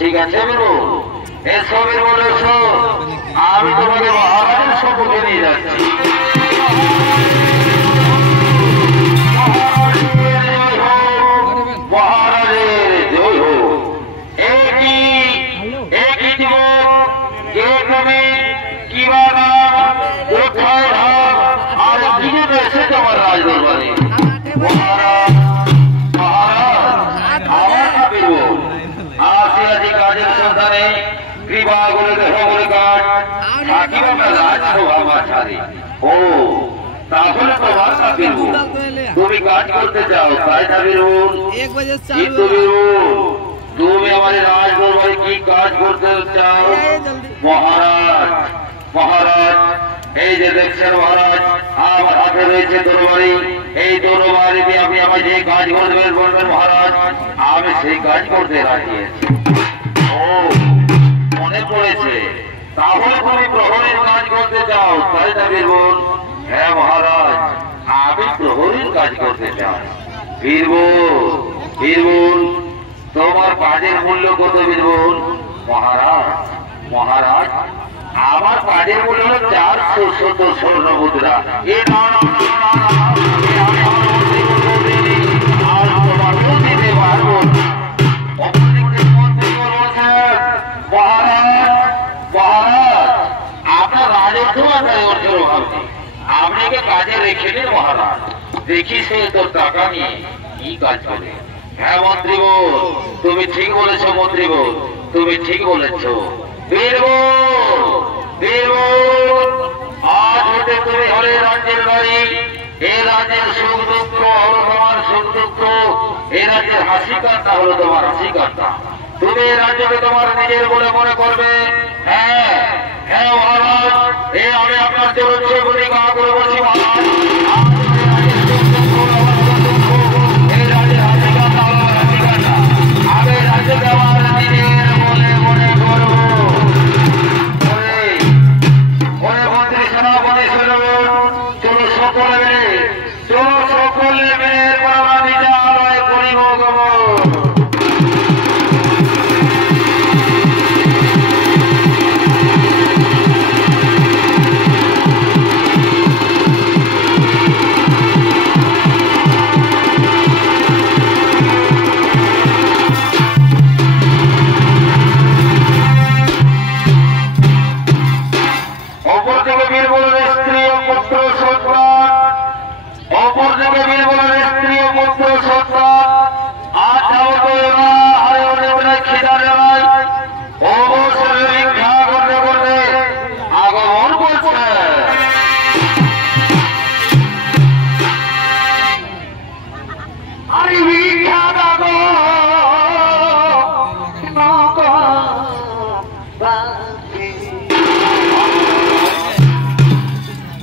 ঠিক আছে এসো বীরবল এসো, আমি তোমাকে মহারাজের সম্মুখে নিয়ে যাচ্ছি। মহারাজের জয় হোক। একই যুবক কে তুমি কিবা নাম কোথায় নাম আর কি জন্য এসেছে আমার রাজ দরবারে? মহারাজ কাজের সন্ধানে কৃপা করে দেহগুলি কাজ থাকিবা রাজসভা ছাড়ে। ও তাহলে তোমার না বীরবল, তুমি কাজ করতে চাও তাই না বীরবল? কিন্তু বীরবল তুমি আমার রাজ দরবারে কি কাজ করতে চাও? মহারাজ মহারাজ এই যে দেখছেন মহারাজ আমার হাতে রয়েছে তরবারি, এই তরবারি দিয়ে আপনি আমার যে কাজ করবেন বলবেন মহারাজ, আমি সেই কাজ করতে রাজি আছি। ও মনে পড়েছে, তাহলে তুমি প্রহরীর কাজ করতে চাও তাই না বীরবল? হ্যাঁ মহারাজ আমি প্রহরীর কাজ করতে চাই। বীরবল তোমার কাজের মূল্য কত বীরবল? মহারাজ আমার কাজের মূল্য হল 400 স্বর্ণ মুদ্রা। আপনার রাজত্ব আপনাকে কাজে রেখে দিন মহারাজ, দেখি সে তোর টাকা নিয়ে কি কাজ করে। হ্যাঁ মন্ত্রীবল তুমি ঠিক বলেছ, মন্ত্রীবল তুমি ঠিক বলেছ। বীরবল আজ হতে তুমি হলে রাজ্যের বাড়ি, এ রাজ্যের সুখ দুঃখ হলো তোমার সুখ দুঃখ, এ রাজ্যের হাসি কান্না হলো তোমার হাসি কান্না। তুমি এ রাজ্যকে তোমার নিজের বলে মনে করবে। হ্যাঁ হ্যাঁ মহারাজ, এ আমি আপনার চরণে প্রতিজ্ঞা করে বলছি মহারাজ, এই রাজ্যের হাসি কান্না হলো হাসি কান্না, আমি রাজ্যকে আমার নিজের বলে মনে করবো। চলো সকলে মিলে বিদ্যালয় করিব গমন।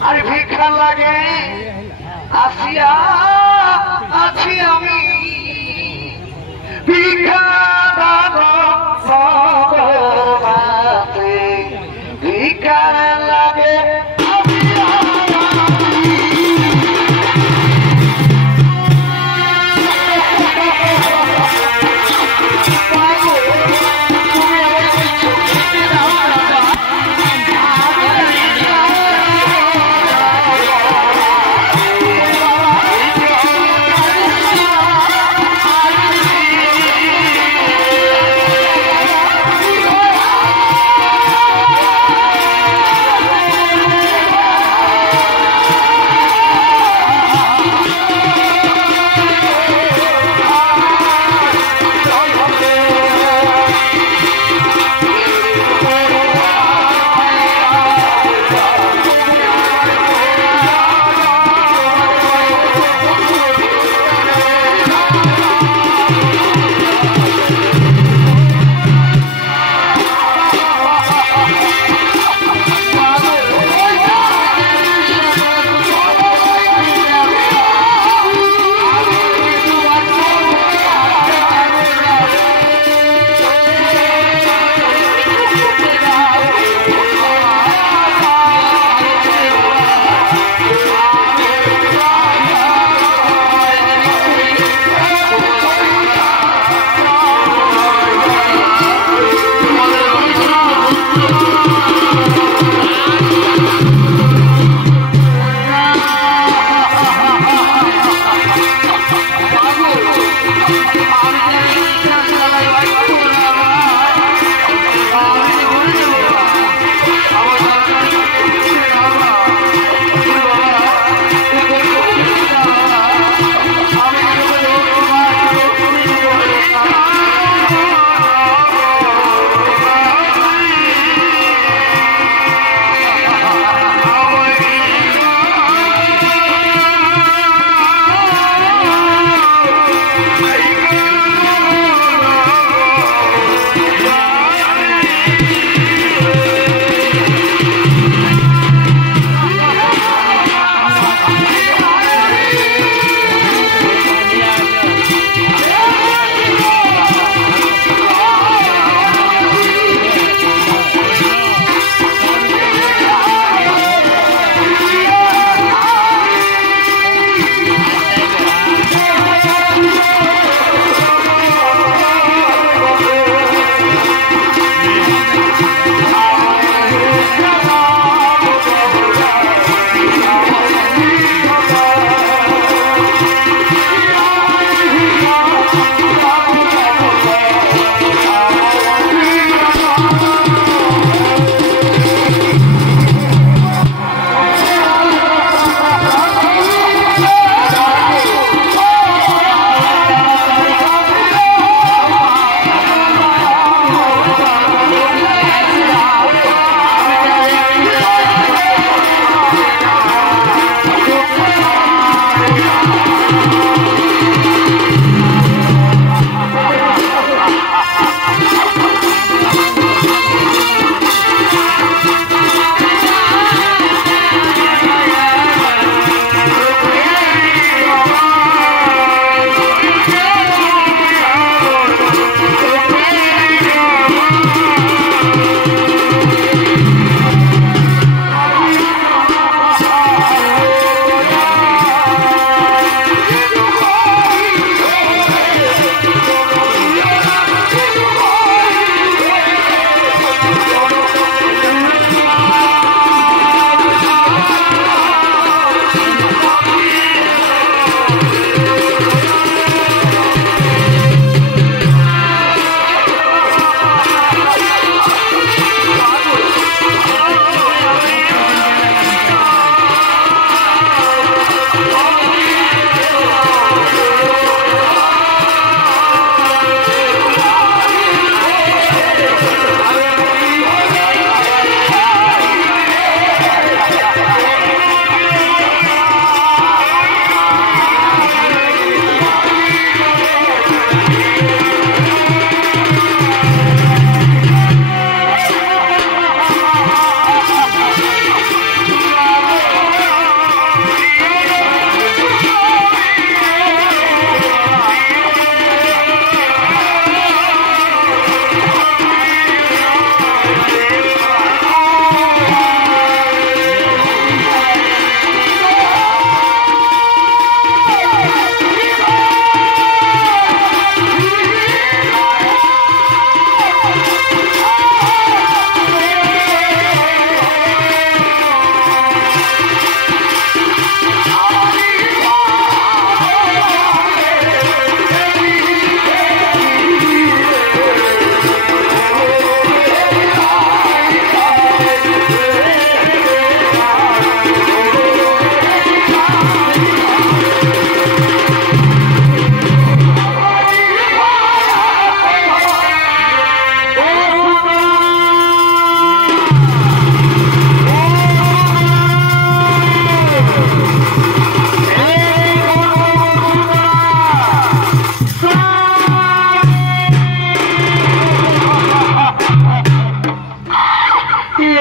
আর ভিক্ষা লাগে আসিয়া আছি আমি ভিক্ষা ভিক্ষা লাগে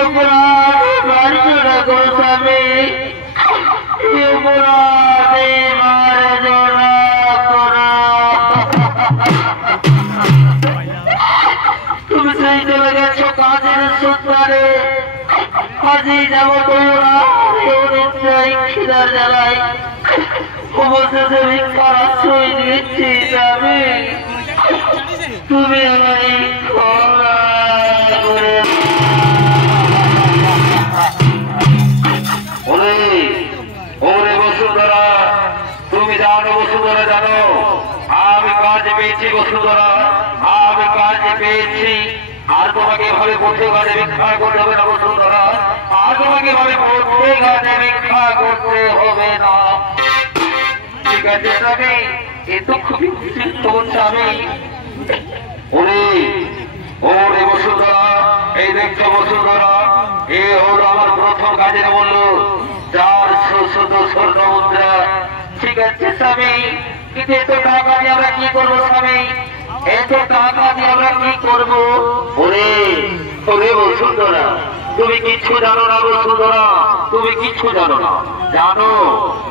অপরাধ মার্জনা করো স্বামী, অপরাধে মার্জনা করো। তুমি সেই চলে গেছো কাজের সূত্রে, আজই যাবো তোমরা চাই খিদার জ্বালাই, অবশেষে ভিক্ষার আশ্রয় দিচ্ছি স্বামী, তুমি আমায় ক্ষমা করে। ওরে বসুন্ধরা, তুমি জানো বসুন্ধরা, জানো আমি কাজ পেয়েছি বসুন্ধরা, আমি কাজ পেয়েছি। আর তোমাকে এভাবে প্রত্যেক কাজে ভিক্ষা করতে হবে না বসুন্ধরা, আর তোমাকে এভাবে প্রত্যেক কাজে ভিক্ষা করতে হবে না। ঠিক আছে স্বামী, এ তো খুবই খুশির খবর স্বামী। ওরে ওরে বসুন্ধরা, এই দেখছো বসুন্ধরা, এ হলো আমার প্রথম কাজের মূল্য 400 স্বর্ণ মুদ্রা। ঠিক আছে স্বামী, কিন্তু এত টাকা দিয়ে আমরা কি করবো স্বামী, এত টাকা দিয়ে আমরা কি করবো? ওরে ওরে বসুন্ধরা, তুমি কিচ্ছু জানো না বসুন্ধরা, তুমি কিচ্ছু জানো না। জানো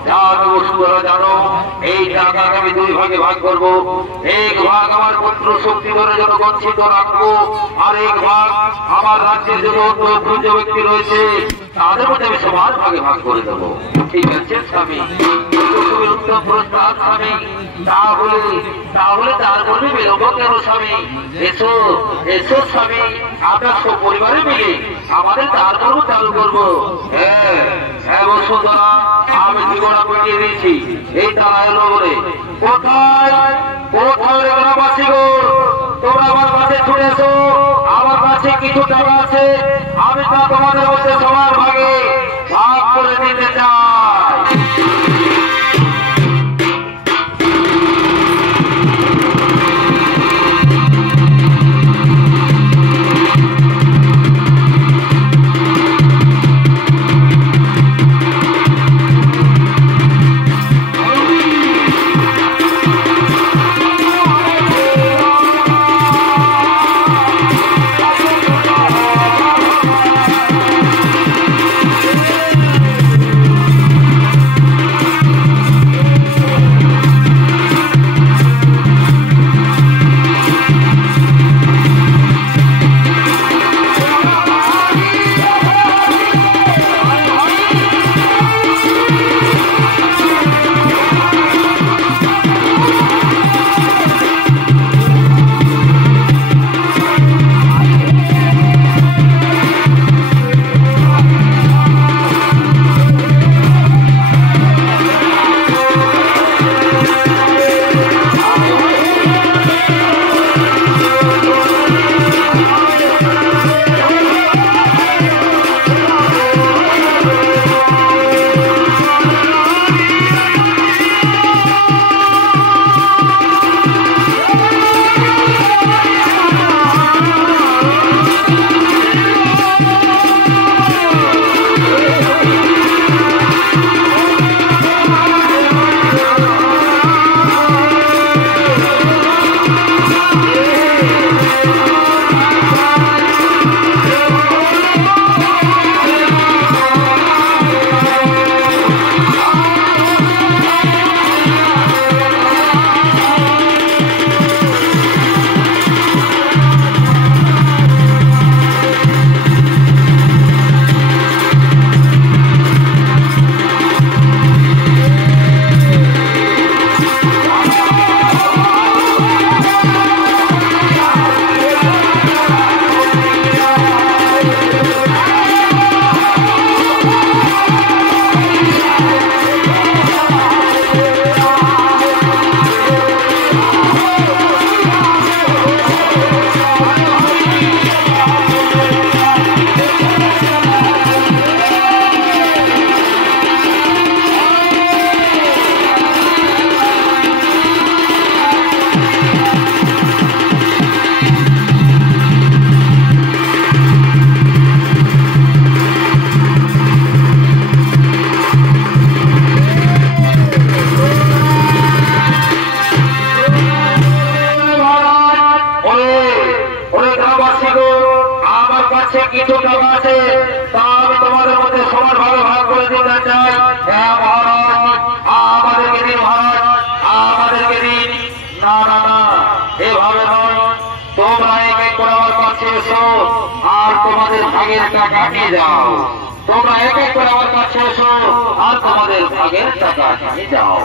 জানো বসুন্ধরা, জানো এই টাকাকে আমি 2 ভাগে ভাগ করবো। এক ভাগ আমার পুত্র শক্তিধরের জন্য গচ্ছিত রাখবো, আর এক ভাগ আমার রাজ্যের জন্য অন্য ব্যক্তি রয়েছে তাদের মধ্যে আমি সমান ভাগে ভাগ করে দেবো। ঠিক আছে স্বামী, তুমি উত্তম প্রস্তাব স্বামী। তাহলে তার মধ্যে বেরোবো কেন স্বামী? এসো এসো স্বামী, আমরা সব পরিবারে মিলে আমাদের তার পর্ব চালু করবো। হ্যাঁ হ্যাঁ বসুন্ধরা, আমি জীবনা পেটিয়ে দিয়েছি এই তারায় নগরে। কোথায় কোথায় গ্রামবাসী গো, তোমরা আমার কাছে ছুটে এসো, আমার কাছে কিছু টাকা আছে, আমি তা তোমাদের মধ্যে সবার ভাগে ভাগ করে দিতে চাই। রয়েছে তা আমি তোমাদের মধ্যে সবার ভালো ভাগ করে দিতে চাই। হ্যাঁ মহারাজ, আমাদেরকে দিন মহারাজ, আমাদেরকে দিন। না না না, এভাবে নয়, তোমরা এক এক করে আমার কাছে এসো আর তোমাদের ভাগের টাকা নিয়ে যাও। তোমরা এক এক করে আমার কাছে এসো আর তোমাদের ভাগের টাকা নিয়ে যাও।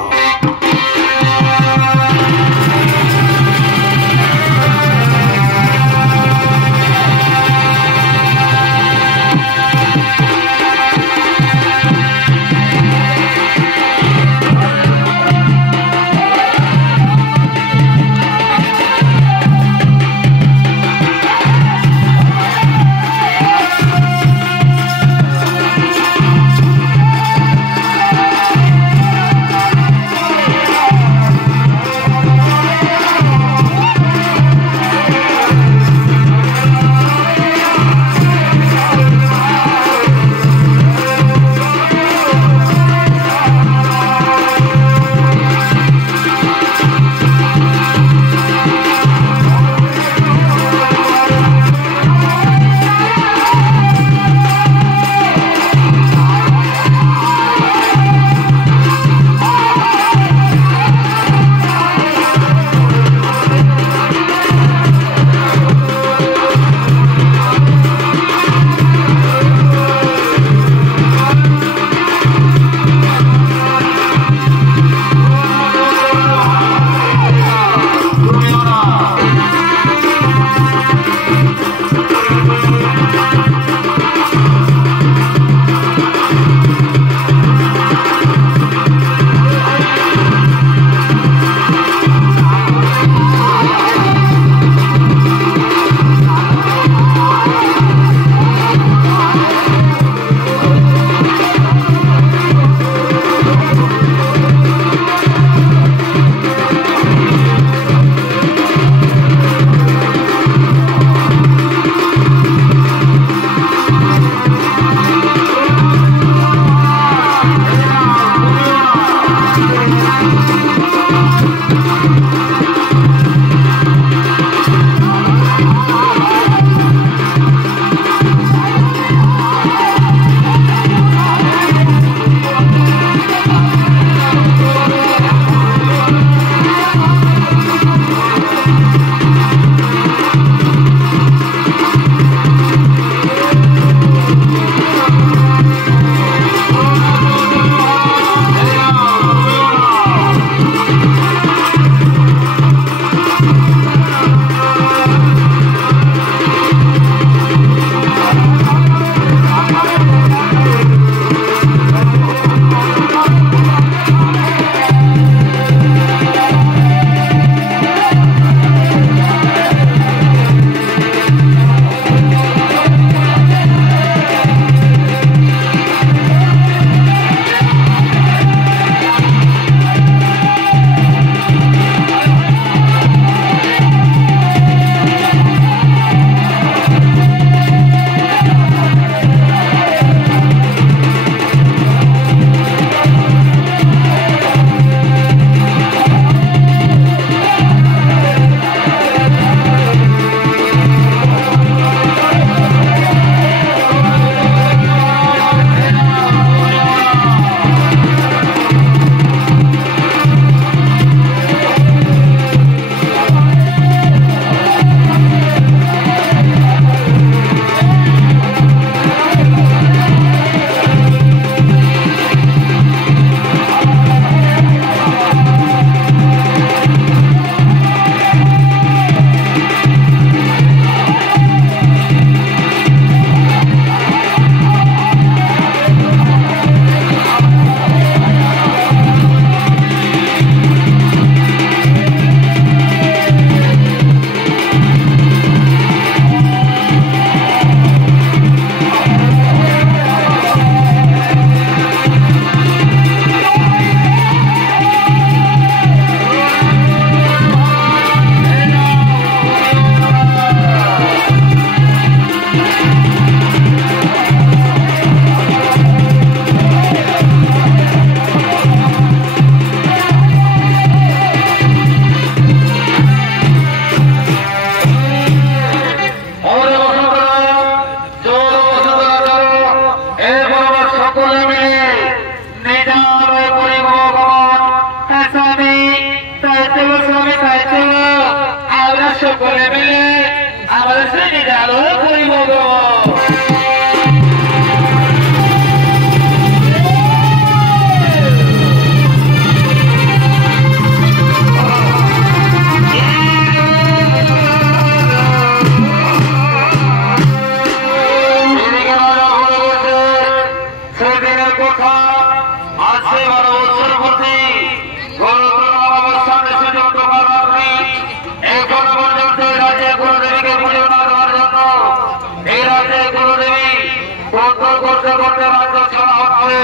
কন্ট্রোল করতে করতে রাজ্য ছাড়া হচ্ছে।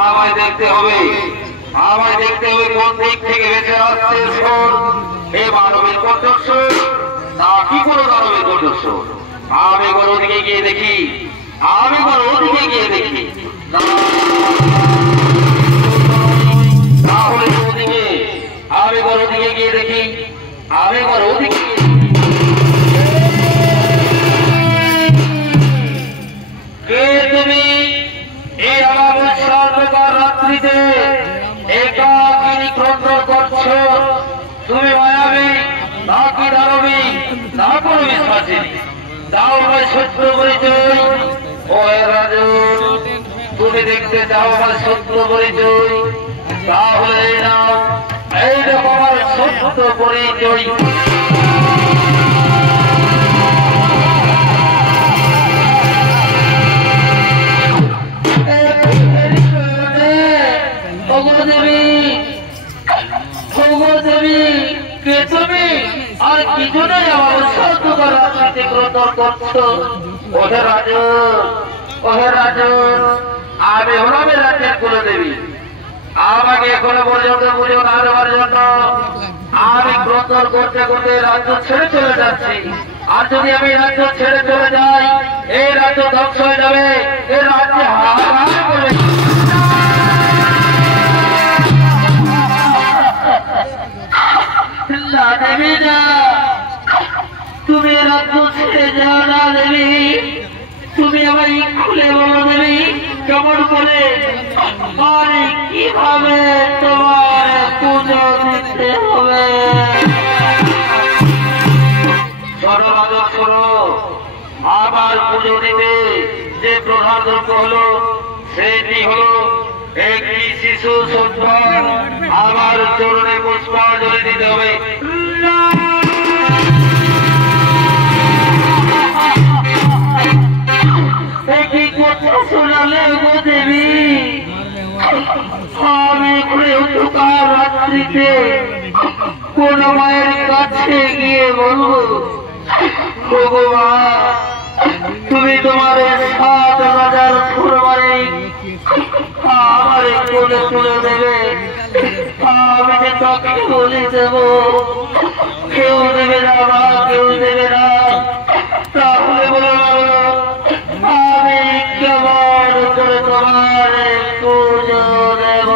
আমায় দেখতে হবে কোন দিক থেকে বেঁচে আসছে এ মানবের কণ্ঠস্বর নাকি কোনো দানবের কণ্ঠস্বর। আমি একবার ওদিকে গিয়ে দেখি, আমি একবার ওদিকে গিয়ে দেখি, তাহলে ওদিকে আমি একবার ওদিকে গিয়ে দেখি, আমি একবার ওদিকে কে তুমি এই আমার সর্বকার রাত্রিতে একাকিনী ক্রন্দন করছো? তুমি মায়াবী নাকি দানবী না কোনো বিশ্বাসিনী? দাও আমার সত্য পরিচয়। ও রাজন, তুমি দেখতে চাও আমার সত্য পরিচয়? তাহলে নাও এইরকম আমার সত্য পরিচয়। কে তুমি আর কি জন্যই আমার সত্যকার রাত্রিতে ক্রন্দন করছো? ওহে রাজন, আমি হলাম রাজ্যের কুলদেবী। আমাকে এখনো পর্যন্ত পুজো না দেওয়ার জন্য আমি ক্রন্দন করতে করতে রাজ্য ছেড়ে চলে যাচ্ছি। আর যদি আমি রাজ্য ছেড়ে চলে যাই, এই রাজ্য ধ্বংস হয়ে যাবে, এই রাজ্যে হাহাকার করবে। দেবী না, তুমি রাজ্য ছেড়ে যাও না দেবী। তুমি আমায় খুলে বলো দেবী, কেমন করে আর কিভাবে তোমার পুজো দিতে হবে? আবার পুজো দিতে যে প্রধান দ্রব্য হলো সেটি হলো একটি শিশু সন্তান। আমার চরণে পুষ্পাঞ্জলি দিতে হবে। একটি কথা শোনালে গো দেবী, আমি অন্ধকার রাত্রিতে কোন মায়ের কাছে গিয়ে বলবো, ভগবান তুমি তোমার ৭,০০০ ফুরবারে আমার কোলে তুলে দেবে। আমি যে তাকে বলে দেব, কেউ দেবে না বা কেউ দেবে না। তাহলে বলো আমি কেমন করে তোমার পুজো দেব?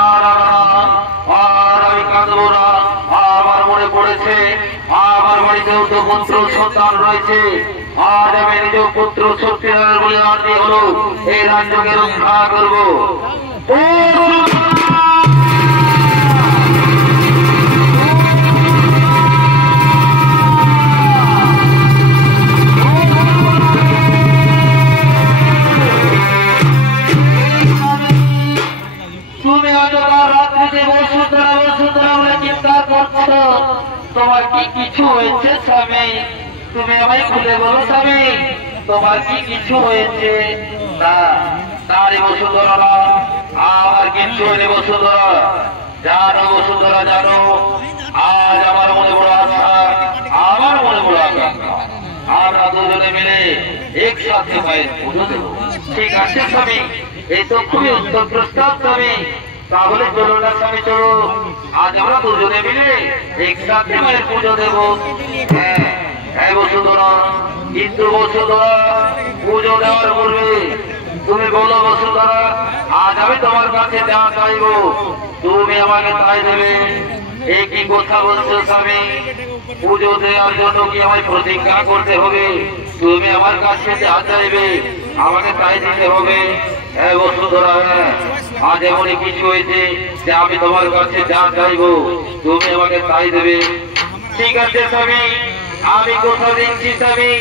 আর আমি কাঁদবো না। আমার মনে পড়েছে আমার বাড়িতেও তো পুত্র সন্তান রয়েছে। আজ আমি নিজ পুত্র সত্যিকারের বলে আরতি হলো এই রাজ্যকে রক্ষা করবো। তুমি অন্ধকার রাত্রিতে বসুন্ধরা বসুন্ধরা বলে চিৎকার করছো, তোমার কি কিছু হয়েছে স্বামী? তুমি আমায় খুলে বলো স্বামী, তোমার কি কিছু হয়েছে? না নারী বসুন্ধরা না, আমার কিচ্ছু হয়নি বসুন্ধরা। জানো বসুন্ধরা জানো, আজ আমার মনে বড় আশা, আমার মনে বড় আকাঙ্ক্ষা, আমরা দুজনে মিলে একসাথে মায়ের পুজো দেব। ঠিক আছে স্বামী, এই তো খুবই উত্তম প্রস্তাব স্বামী। তাহলে চলো না স্বামী, চলো আজ আমরা দুজনে মিলে একসাথে মায়ের পুজো দেব। হ্যাঁ বসুন্ধরা, কিন্তু বসুন্ধরা পুজো দেওয়ার পূর্বে তুমি বলো বসুন্ধরা, আজ আমি তোমার কাছে যা চাইব তুমি আমাকে তাই দেবে। এই কি কথা বলছো স্বামী? পুজো দেওয়ার জন্য কি আমায় প্রতিজ্ঞা করতে হবে? তুমি আমার কাছে যা চাইবে আমাকে তাই দিতে হবে। হ্যাঁ বসুন্ধরা, হ্যাঁ আজ এমনই কিছু হয়েছে যে আমি তোমার কাছে যা চাইবো তুমি আমাকে তাই দেবে। ঠিক আছে স্বামী, আমি কথা দিচ্ছি স্বামী,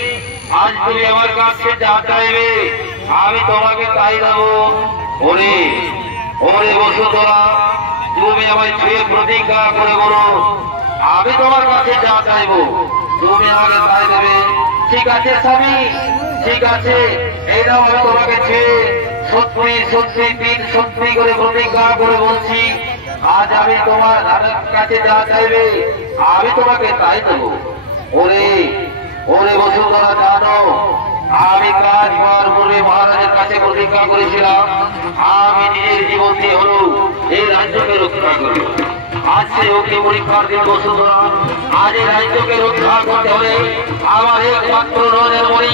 আজ তুমি আমার কাছে যা চাইবে আমি তোমাকে তাই দেবো। ওরে ওরে বসুন্ধরা, তুমি আমায় ছুঁয়ে প্রতিজ্ঞা করে বলো আমি তোমার কাছে যা চাইবো তুমি আমাকে তাই দেবে। ঠিক আছে স্বামী, ঠিক আছে, এইরকম আমি তোমাকে ছুঁয়ে সত্যি সত্যি দিন সত্যি করে প্রতিজ্ঞা করে বলছি আজ আমি তোমার কাছে যা চাইবে আমি তোমাকে তাই দেবো। ওরে ওরে বসুন্ধরা, জানো আমি কাজবার পূর্বে মহারাজের কাছে প্রতিজ্ঞা করেছিলাম আমি নিজের জীবন দিয়ে হলো এই রাজ্যকে রক্ষা করব। আজ সে অগ্নি পরীক্ষার দিন বসুন্ধরা, আজ এই রাজ্যকে রক্ষা করতে হলে আমার একমাত্র রোজের মরি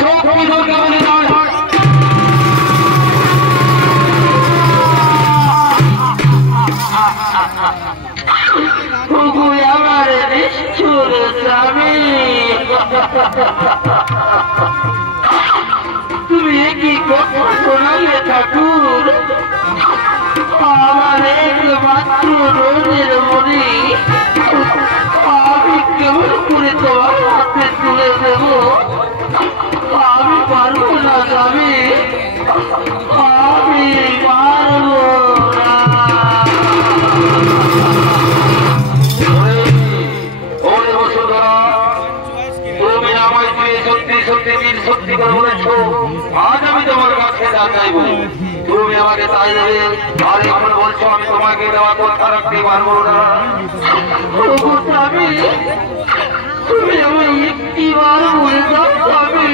শক্তিধরকে বলিদান। আমার নিষ্ঠুর স্বামী, তুমি কি কথা শোনালে ঠাকুর? আমার একমাত্র রোজের মনি আমি কেমন করে তোমার হাতে তুলে দেব? আমি পারবো না স্বামী, আমি পারবো না। তুমি আমায় সত্যি সত্যি দিন সত্যি করে বলেছ আজ আমি তোমার কাছে যা চাইবো তুমি আমাকে তাই দেবে। আর এখন বলছো আমি তোমাকে দেওয়া কথা রাখতে পারবো না। তুমি আমায় একটিবার বলে দাও স্বামী,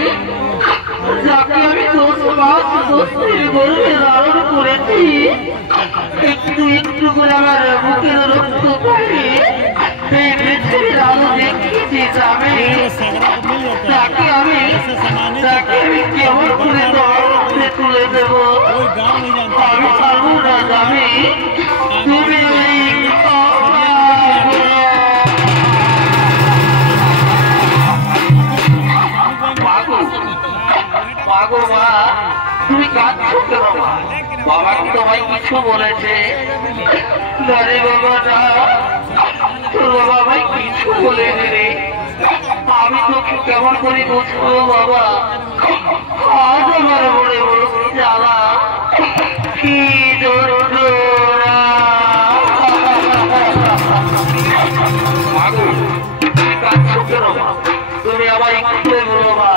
যাকে আমি 10 মাস 10 দিন গর্ভে ধারণ করেছি, একটু একটু করে আমার বুকের রক্ত পাই এই পৃথিবীর আলো দেখেছি স্বামী, তাকে আমি কেমন করে তোমার তুলে দেবো? আমি পারবো না স্বামী, তুমি পাগল মা, তুমি কাঁদছো কেন? বাবা কি তোমায় কিছু বলেছে? আরে বাবা না, তোর বাবা কিছু বলেনি রে। আমি তোকে কেমন করে বুঝবো বাবা? আজ আমার মনে বড় জ্বালা, কি যন্ত্রণা। তুমি কাঁদছো কেন? তুমি আমায় খুলে বলো মা,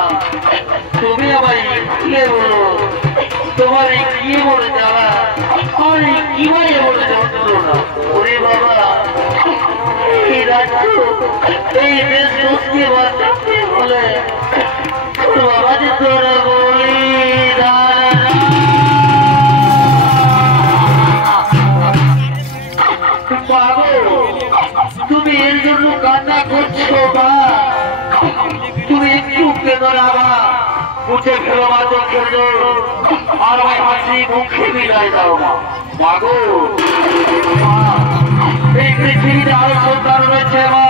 তুমি আমায় খুলে বলো তোমার কি বলে জ্বালা, আমার কি বলে বলে যন্ত্রণা। ওরে বাবা, এই রাজ্য এই দেশ দোষকে বাঁচাতে বলে তোর বাবা যে তোরা বলি তুমি এর জন্য কান্না করছো মা? তুমি একটু কেঁদো না মা, মুছে ফেলো মা চোখের জল, আর আমায় হাসি মুখে বিদায় দাও মা। মাগো এই পৃথিবীতে আরো সন্তান রয়েছে মা,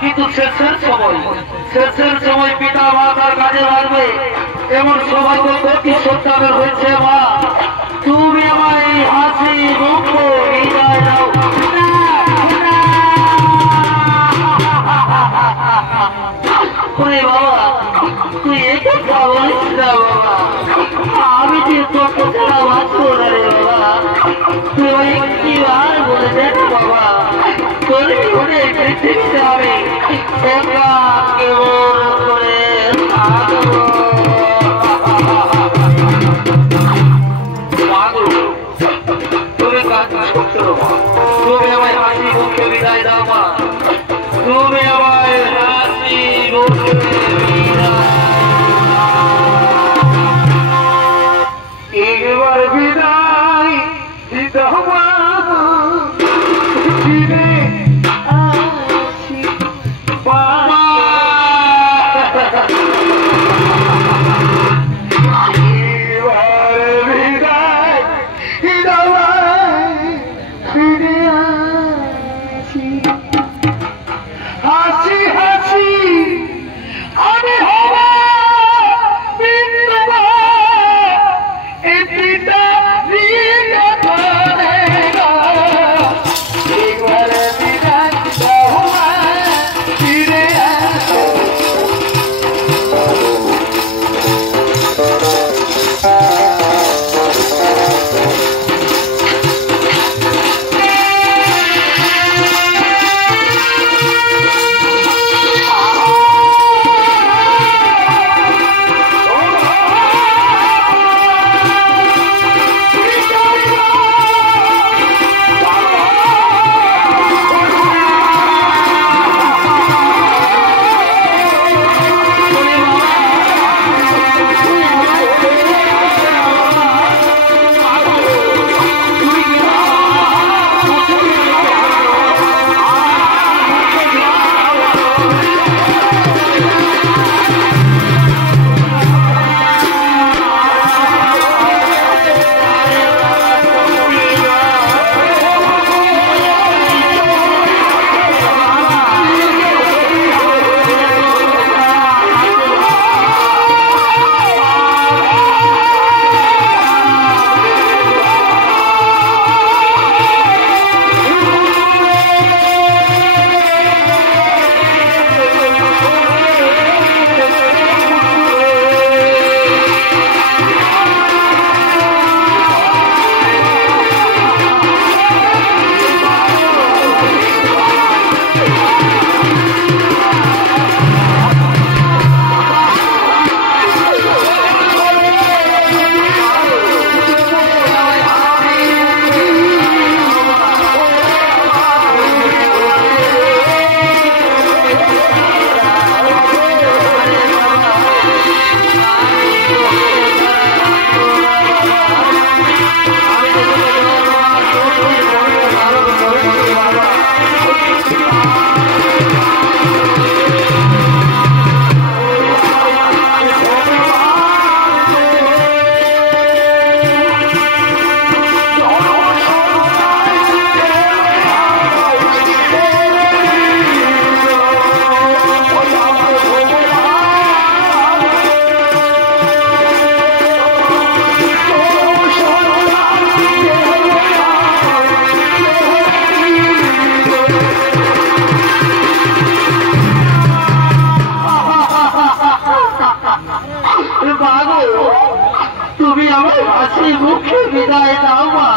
কিন্তু শেষের সময় পিতা মাতার কাজে লাগবে এমন সৌভাগ্য প্রতি সন্তানের হয়েছে মা। তুমি আমায় হাসি মুখে বিদায় দাও। বাবা তুই এই কথা বলিস না বাবা, আমি যে তোর ছাড়া বাঁচবো না রে বাবা। তুই কি আর বলে দেখ বাবা, তোর ঘুরে পৃথিবীতে আমি একা কেমন করে থাকবো। তুমি কাঁদছো মা, তুমি আমায় হাসি মুখে বিদায় দাও মা, তুমি আমায় হাসি মুখে একবার বিদায় দিতে হবে। ফিরে আসি হাসি মুখে বিদায় দাও মা।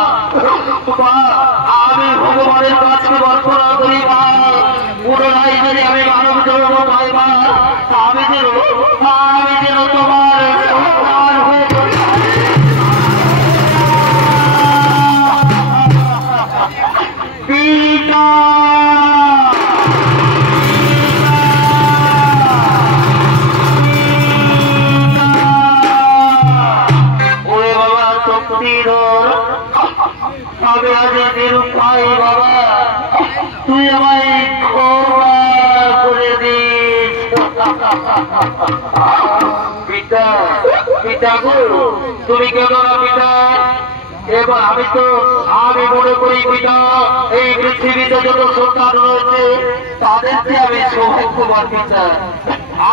আমি ভগবানের কাছে প্রার্থনা করি মা, পুনরায় যদি আমি মানব জন্ম পাই মা, আমি যেন তোমার সন্তান হয়ে পিতা। আমি আজ নিরুপায় বাবা, তুই আমায় ক্ষমা করে দিস। পিতা, পিতা গো, তুমি কেন না পিতা? এবার আমি মনে করি পিতা, এই পৃথিবীতে যত সন্তান রয়েছে তাদেরকে আমি সৌভাগ্যবান পিতা।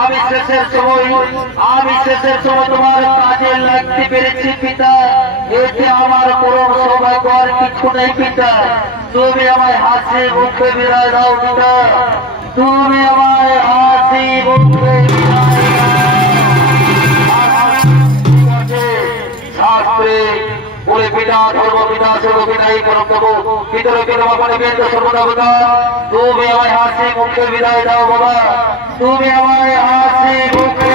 আমি শেষের সময় তোমার কাজে লাগতে পেরেছি পিতা, এতে আমার পরম সৌভাগ্য আর কিছু নেই পিতা। তুমি আমায় হাসি মুখে বিদায় দাও পিতা, তুমি আমায় হাসি মুখে বিদায় দাও। শাস্ত্রে বলে পিতা ধর্ম পিতা সর্বপিতাই পরম তব পিতরকে নমঃ বলে বেদ সর্বদা পিতা, তুমি আমায় হাসি মুখে বিদায় দাও বাবা, তুমি আমায় হাসি মুখে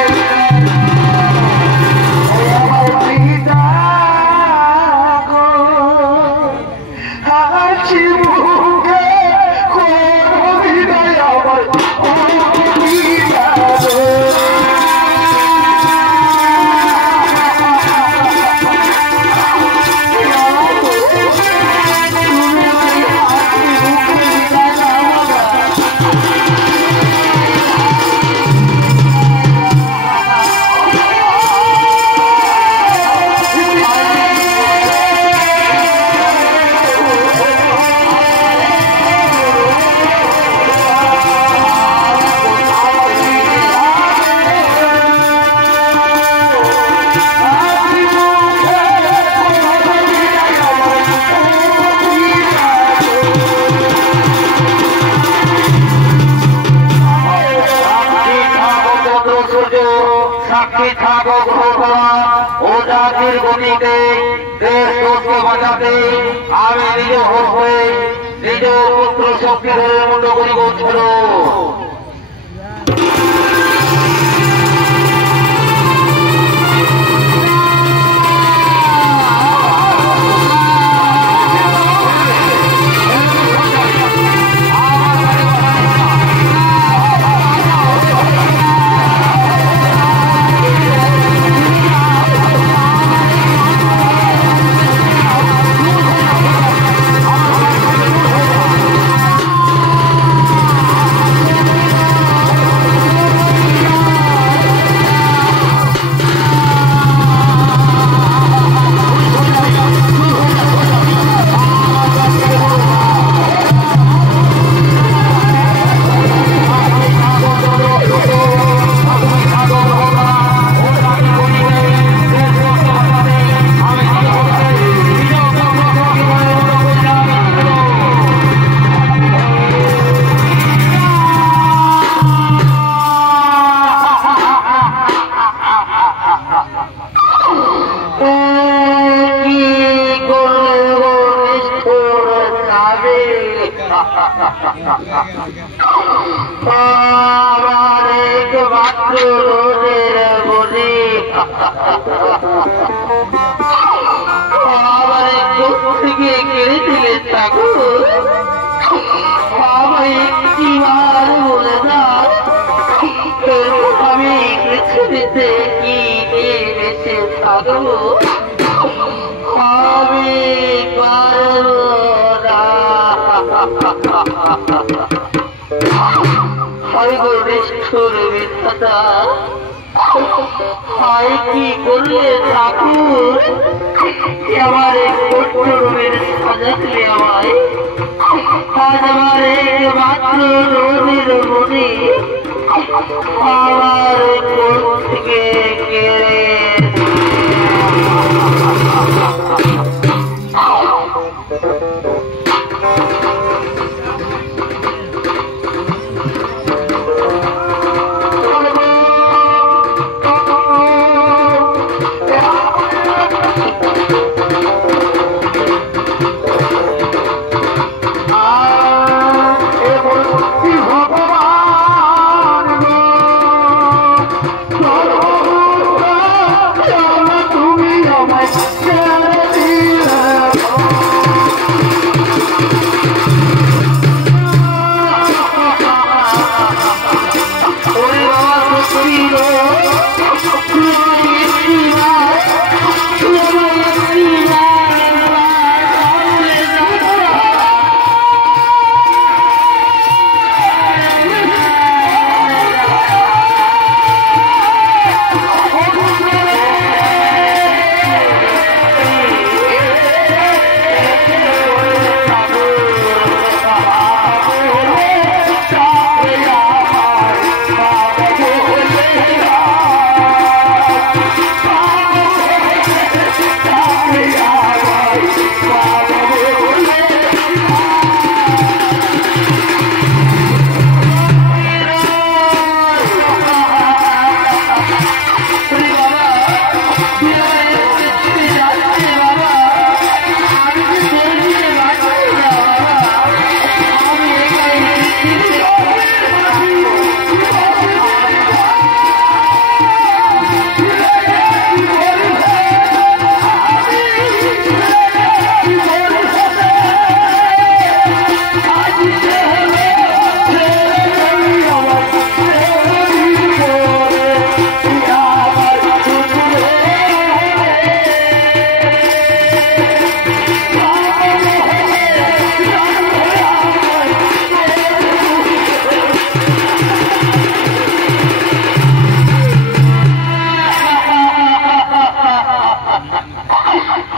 সাক্ষী থাকো গ্রহরা ও জাতির গতিতে দেশ দেশকে বাঁচাতে আমি নিজ হস্তে নিজ পুত্র শক্তি ধরে মুন্ড করিব ছিল। কি করলে ঠাকুর আমার সাজাতলে আমায় আজ আমার মাত্র রোদের মনে আমার থেকে কেড়ে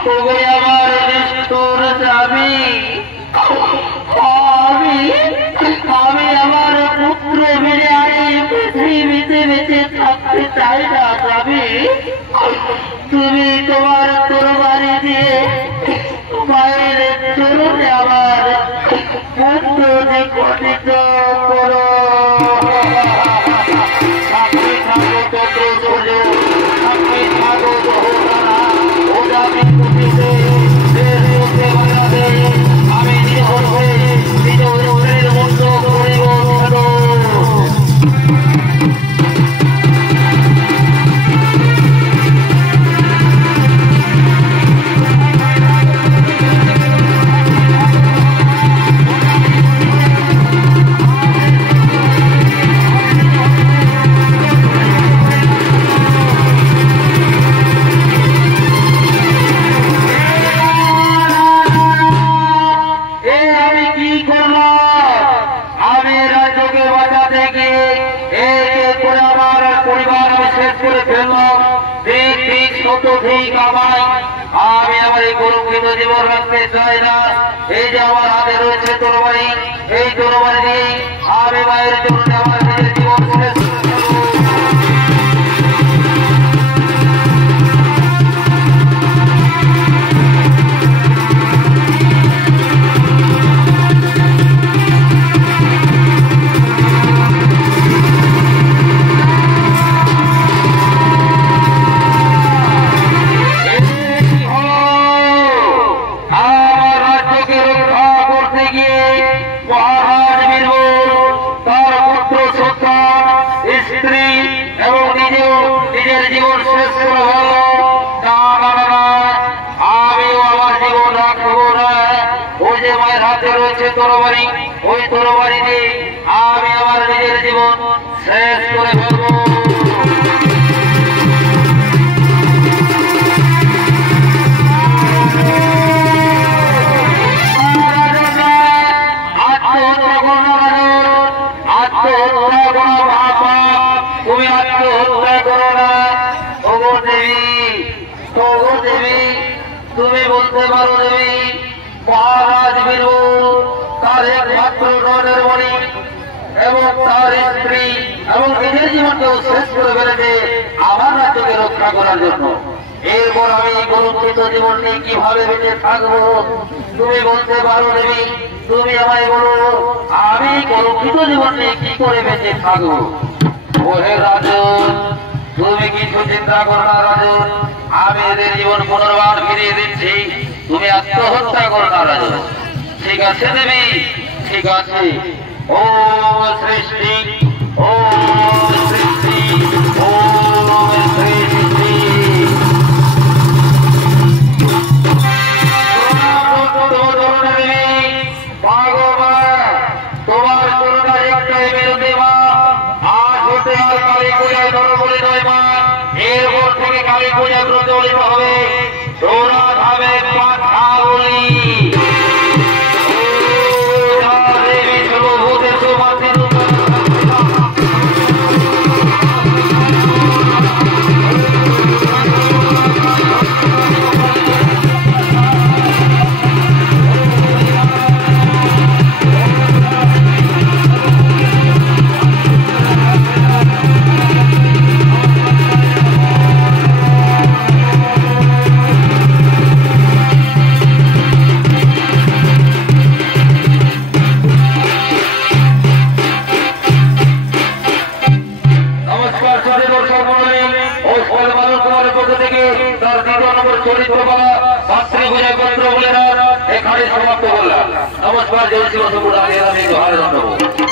ওগো আমার নিষ্ঠুর স্বামী, আমি আমার পুত্র মেরে আর এই পৃথিবীতে বেঁচে থাকতে চাই না স্বামী। তুমি তোমার তরবারি দিয়ে মায়ের চরণে আমার পুত্রকে খণ্ডিত করো। সাক্ষী থাকো চন্দ্র সূর্য, সাক্ষী থাকো গ্রহতারা, ওটাকে পুঁথিতে আমি নির্ভর হয়ে নিজ রূপের মন্ত্র করিব। আমি আমার এই কলঙ্কিত জীবন রাখতে চাই না। এই যে আমার হাতে রয়েছে তরবারি, এই তরবারি দিয়ে আমি মায়ের জন্য আমার নিজের জীবন শেষ করে নিজের জীবন শেষ করে ভালো। আমিও আমার জীবন রাখবো না। ওই যে মায়ের হাতে রয়েছে তরবারি, ওই তরবারি দিয়ে আমি আমার নিজের জীবন শেষ করে ফেলবো। তুমি আত্মহত্যা করো না। ওগো দেবী, তুমি বলতে পারো দেবী, মহারাজ বীরু তার একমাত্র নয়নের মণি এবং তার স্ত্রী এবং নিজের জীবনকেও শেষ করে ফেলেছে আমার রাজ্যকে রক্ষা করার জন্য। এরপর আমি কলঙ্কিত জীবন নিয়ে কিভাবে বেঁচে থাকবো তুমি বলতে পারো দেবী? তুমি আমায় বলো, আমি কলঙ্কিত জীবন নিয়ে কি করে বেঁচে থাকবো? ওহে রাজন, তুমি কিছু চিন্তা করো না রাজন, আমি এদের জীবন পুনর্বার ফিরিয়ে দিচ্ছি। তুমি আত্মহত্যা করো না রাজন। ঠিক আছে দেবী, ঠিক আছে। ও সৃষ্টি, ও সৃষ্টি, ও সৃষ্টি। তোমার করুণার একটাই বিরোধী মা, আজ হতে আর কালী পূজায় ধর্মবলী নয় মা, এরপর থেকে কালী পূজা প্রচলিত হবে। তোরা ভাবে পাঠা বলি চরিত্র বলা মাতৃপূজা গোত্র বলে না এখানে সমাপ্ত করলাম। নমস্কার, জয় শিব।